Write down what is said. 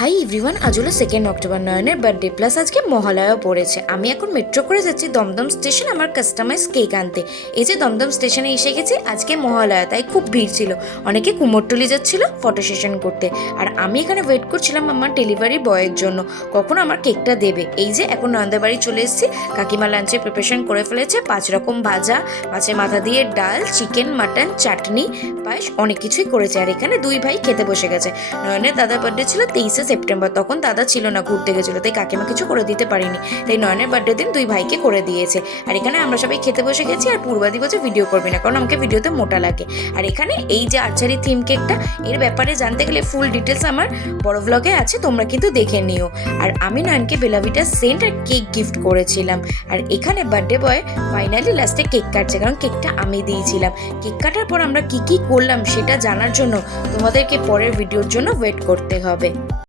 Hi everyone, আজ হলো 2 October, নয়নের বার্থডে প্লাস আজকে মহালয়াও পড়েছে। আমি এখন মেট্রো করে যাচ্ছি দমদম স্টেশন আমার কাস্টমাইজ কেক আনতে। এই যে দমদম স্টেশনে এসে গেছি, আজকে মহালয়া তাই খুব ভিড় ছিল, অনেকে কুমোরটুলি যাচ্ছিল ফটো সেশন করতে। আর আমি এখানে ওয়েট করছিলাম আমার ডেলিভারি বয়ের জন্য, কখন আমার কেকটা দেবে। এই যে এখন নয়নদের বাড়ি চলে এসেছি, কাকিমা লাঞ্চে প্রিপারেশন করে ফেলেছে, 5 রকম ভাজা, মাছের মাথা দিয়ে ডাল, চিকেন, মাটন, চাটনি, পায়েস, অনেক কিছুই করেছে। আর এখানে দুই ভাই খেতে বসে গেছে। নয়নের দাদার বার্থডে ছিল 23 সেপ্টেম্বর, তখন দাদা ছিল না, ঘুরতে গেছিলো, তাই কাকিমা কিছু করে দিতে পারিনি, তাই নয়নের বার্থডে দিন দুই ভাইকে করে দিয়েছে। আর এখানে আমরা সবাই খেতে বসে গেছি। আর পূর্বাদি বলছে ভিডিও করবি না, কারণ আমাকে ভিডিওতে মোটা লাগে। আর এখানে এই যে আর্চারি থিম কেকটা, এর ব্যাপারে জানতে গেলে ফুল ডিটেলস আমার বড় ব্লগে আছে, তোমরা কিন্তু দেখে নিও। আর আমি নয়নকে বেলাভিটা সেন্ট আর কেক গিফট করেছিলাম। আর এখানে বার্থডে বয় ফাইনালি লাস্টে কেক কাটছে, কারণ কেকটা আমি দিয়েছিলাম। কেক কাটার পর আমরা কি কি করলাম সেটা জানার জন্য তোমাদেরকে পরের ভিডিওর জন্য ওয়েট করতে হবে।